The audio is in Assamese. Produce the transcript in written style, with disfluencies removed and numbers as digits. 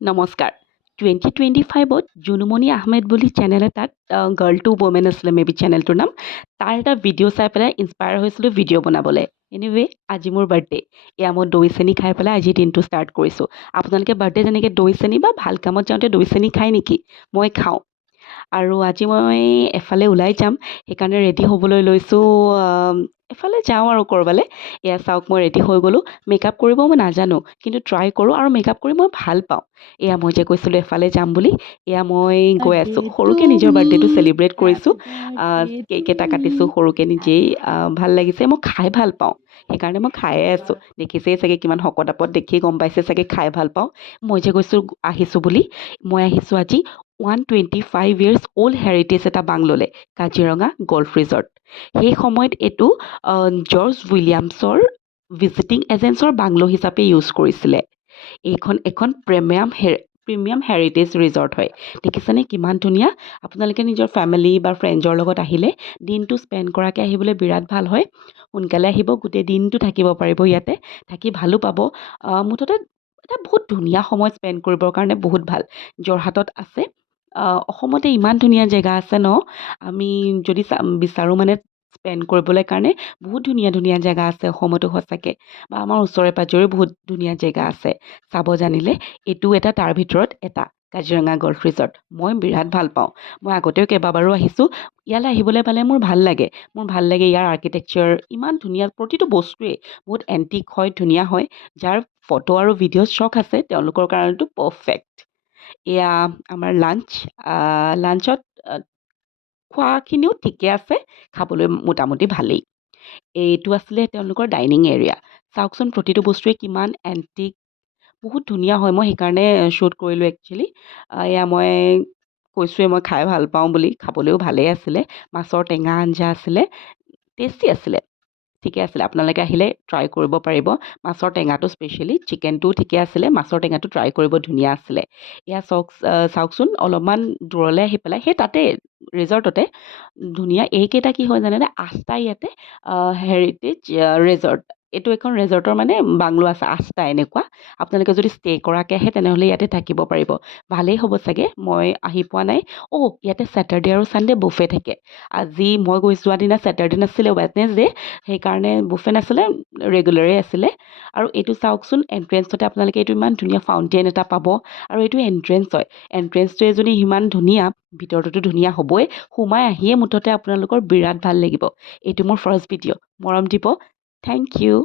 নমস্কাৰ 2025ত জুনুমণি আহমেদ বুলি চেনেল এটাত গাৰ্ল টু ৱমেন আছিলে মে বি চেনেলটোৰ নাম তাৰ এটা ভিডিঅ' চাই পেলাই ইনস্পায়াৰ হৈছিলোঁ ভিডিঅ' বনাবলৈ এনিৱে আজি মোৰ বাৰ্থডে এয়া মই দৈ চেনি খাই পেলাই আজি দিনটো ষ্টাৰ্ট কৰিছোঁ আপোনালোকে বাৰ্থডে যেনেকৈ দৈ চেনি বা ভাল কামত যাওঁতে দৈ চেনি খায় নেকি মই খাওঁ আৰু আজি মই এফালে ওলাই যাম সেইকাৰণে ৰেডি হ'বলৈ লৈছোঁ এফালে যাওঁ আৰু ক'ৰবালৈ এয়া চাওক মই ৰেডি হৈ গ'লোঁ মেকআপ কৰিব মই নাজানো কিন্তু ট্ৰাই কৰোঁ আৰু মেকআপ কৰি মই ভাল পাওঁ এয়া মই যে কৈছিলোঁ এফালে যাম বুলি এয়া মই গৈ আছোঁ Birthday to সৰুকৈ নিজৰ বাৰ্থডেটো me, চেলিব্ৰেট কৰিছোঁ happy birthday to কেক এটা কাটিছোঁ me, সৰুকৈ নিজেই happy birthday. ভাল লাগিছে মই খাই ভাল পাওঁ সেইকাৰণে মই খায়ে আছোঁ দেখিছেই চাগে কিমান শকত আপত দেখিয়ে গম পাইছে চাগে খাই ভাল পাওঁ মই যে কৈছোঁ আহিছোঁ বুলি মই আহিছোঁ আজি 125 years অল্ড হেৰিটেজ এটা বাংল'লে কাজিৰঙা গল্ফ ৰিজৰ্ট সেই সময়ত এইটো জৰ্জ উইলিয়ামছৰ ভিজিটিং এজেণ্টছৰ বাংলো হিচাপে ইউজ কৰিছিলে এইখন এখন প্ৰিমিয়াম হেৰিটেজ ৰিজৰ্ট হয় দেখিছেনে কিমান ধুনীয়া আপোনালোকে নিজৰ ফেমিলি বা ফ্ৰেণ্ডছৰ লগত আহিলে দিনটো স্পেণ্ড কৰাকৈ আহিবলৈ বিৰাট ভাল হয় সোনকালে আহিব গোটেই দিনটো থাকিব পাৰিব ইয়াতে থাকি ভালো পাব মুঠতে এটা বহুত ধুনীয়া সময় স্পেণ্ড কৰিবৰ কাৰণে বহুত ভাল যোৰহাটত আছে অসমতে ইমান ধুনীয়া জেগা আছে ন আমি যদি বিচাৰোঁ মানে স্পেণ্ড কৰিবলৈ কাৰণে বহুত ধুনীয়া ধুনীয়া জেগা আছে অসমতো সঁচাকৈ বা আমাৰ ওচৰে পাঁজৰেও বহুত ধুনীয়া জেগা আছে চাব জানিলে এইটো এটা তাৰ ভিতৰত এটা কাজিৰঙা গল্ফ ৰিজৰ্ট মই বিৰাট ভাল পাওঁ মই আগতেও কেইবাবাৰো আহিছোঁ ইয়ালৈ আহিবলৈ পালে মোৰ ভাল লাগে ইয়াৰ আৰ্কিটেকচাৰ ইমান ধুনীয়া প্ৰতিটো বস্তুৱেই বহুত এণ্টিক হয় ধুনীয়া হয় যাৰ ফটো আৰু ভিডিঅ' শ্বখ আছে তেওঁলোকৰ কাৰণেতো পাৰফেক্ট এয়া আমাৰ লাঞ্চত খোৱাখিনিও ঠিকে আছে খাবলৈ মোটামুটি ভালেই এইটো আছিলে তেওঁলোকৰ ডাইনিং এৰিয়া চাওকচোন প্ৰতিটো বস্তুৱে কিমান এণ্টিক বহুত ধুনীয়া হয় মই সেইকাৰণে শ্বুট কৰিলোঁ একচুৱেলি এয়া মই কৈছোঁৱে মই খাই ভাল পাওঁ বুলি খাবলৈও ভালেই আছিলে মাছৰ টেঙা আঞ্জা আছিলে টেষ্টি আছিলে ঠিকে আছিলে আপোনালোকে আহিলে ট্ৰাই কৰিব পাৰিব মাছৰ টেঙাটো স্পেচিয়েলি চিকেনটোও ঠিকে আছিলে মাছৰ টেঙাটো ট্ৰাই কৰিব ধুনীয়া আছিলে এয়া চাওকচোন অলপমান দূৰলৈ আহি পেলাই সেই তাতে ৰিজৰ্টতে ধুনীয়া এইকেইটা কি হয় জানেনে 8টা ইয়াতে হেৰিটেজ ৰিজৰ্ট এইটো এখন ৰিজৰ্টৰ মানে বাংলো আছে 8টা এনেকুৱা আপোনালোকে যদি ষ্টে' কৰাকৈ আহে তেনেহ'লে ইয়াতে থাকিব পাৰিব ভালেই হ'ব চাগে মই আহি পোৱা নাই ইয়াতে ছেটাৰডে আৰু ছানডে বুফে থাকে আজি মই গৈ যোৱা দিনা ছেটাৰডে নাছিলে ৱেডনেছডে সেইকাৰণে বুফে নাছিলে ৰেগুলাৰেই আছিলে আৰু এইটো চাওকচোন এণ্ট্ৰেঞ্চতে আপোনালোকে এইটো ইমান ধুনীয়া ফাউণ্টেইন এটা পাব আৰু এইটো এণ্ট্ৰেঞ্চ হয় এণ্ট্ৰেঞ্চটোৱে যদি ইমান ধুনীয়া ভিতৰটোতো ধুনীয়া হ'বই সোমাই আহিয়ে মুঠতে আপোনালোকৰ বিৰাট ভাল লাগিব এইটো মোৰ ফাৰ্ষ্ট ভিডিঅ' মৰম দিব থেংক ইউ